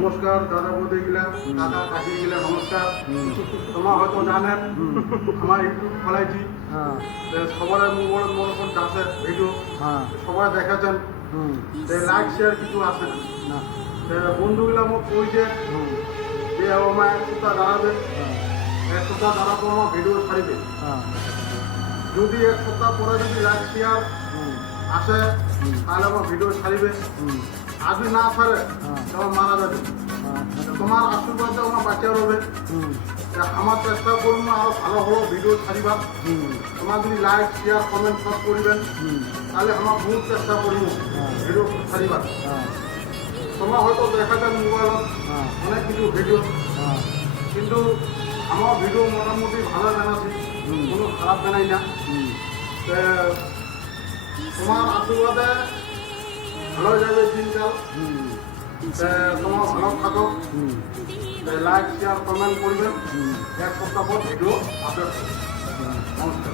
নমস্কার দাদা বৌদি গিলা কাকা কাকি গিলা নমস্কার। তোমার হয়তো জানেন আমার ইউটিউব খোলাইছি, সবার মোবাইল মোর উপর আছে ভিডিও, সবাই দেখাচ্ছেন, লাইক শেয়ার কিছু আসে না। বন্ধুগুলা মোক কইছে যে আমার এক সপ্তাহ দাঁড়াবে, এক সপ্তাহ দাঁড়াবো আমার ভিডিও ছাড়বে। যদি এক সপ্তাহ পরে যদি লাইক শেয়ার আসে তাহলে আমার ভিডিও ছাড়বে, আজ না ছাড়ে তোমার মারা যাবে। তোমার আশীর্বাদে আমার বাঁচা রবে। আমার চেষ্টা করুন আরো ভালো ভালো ভিডিও ছাড়িবা। তোমার যদি লাইক শেয়ার কমেন্ট সব করবেন তাহলে আমার বহুত চেষ্টা করবো ভিডিও ছাড়িবা। তোমার হয়তো দেখা যায় মোবাইলত অনেক কিছু ভিডিও, কিন্তু আমার ভিডিও মোটামুটি ভালো বানাচ্ছি, কোনো খারাপ বানাই না। তোমার আশীর্বাদে ভালো যাবে দিনকাল। তোমার ভালো থাকো, লাইক শেয়ার কমেন্ট করবেন। এক সপ্তাহ পর ভিডিও আপলোড করবেন। নমস্কার।